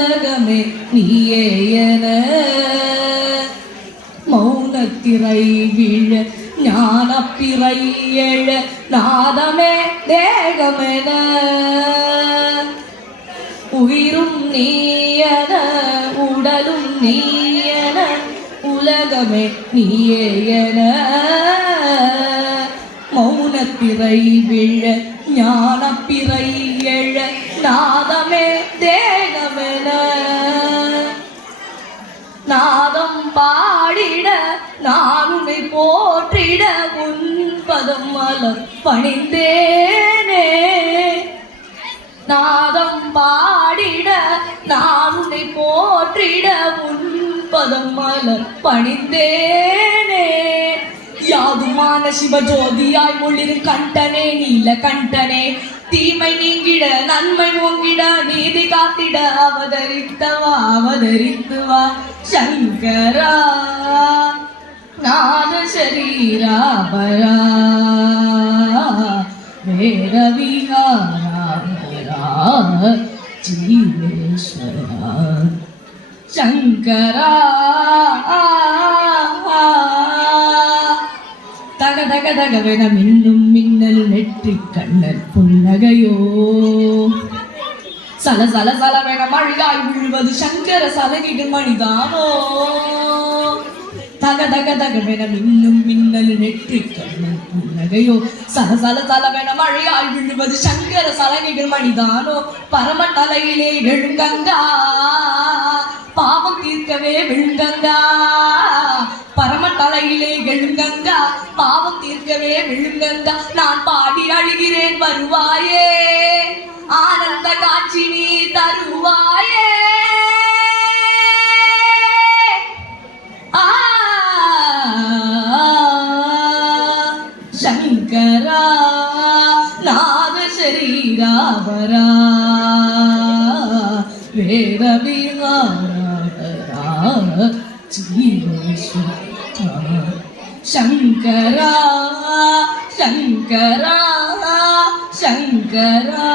உலகமே நீயே என மௌனத்திரை விழ ஞானப்பிறை எழ நாதமே தேகமென உயிரும் நீயன உடலும் நீயன உலகமே நீயே என மௌனத்திரை விழ ஞானப்பிறை எழ நாதமே தேகமென நாதம் பாடிட நான் உன்னை போற்றிட உன் பதம் மலர் பணிந்தேனே நாதம் பாடிட நான் உன்னை போற்றிட உன் பதம் மலர் பணிந்தேனே யாதுமான சிவஜோதியாய் ஒளிரும் கண்டனே நீல கண்டனே தீமை நீங்கிட நன்மை ஓங்கிட நீதி காத்திட அவதரித்தவா அவதரித்துவா சங்கரா நாத சரீராபரா வேர விஹாரா ஜீவேஸ்வரா சங்கரா தக தக தகவென மின்னும் மின்னல் நெற்றி கண்ணல் புன்னகையோ சல சல சலவென மழையாய் விழுவது சங்கர சலகிடு மணிதானோ தக தக தகவென மின்னும் மின்னல் நெற்றி கண்ணல் புன்னகையோ சல சல சலவென மழையாய் விழுவது சங்கர சலகிடு மணிதானோ பரம தலையிலே எழுங்கங்கா பாவம் தீர்க்கவே விழுங்கங்கா பரம தலையிலே எழுங்கங்கா பாவம் தீர்க்கவே விழுங்கங்கா நான் பாடி அழுகிறேன் வருவாயே ஆனந்த காட்சி நீ தருவாயே சங்கரா நாத சரீராபரா வேத விஹாரா ஜீவேஸ்வரா சங்கரா சங்கரா சங்கரா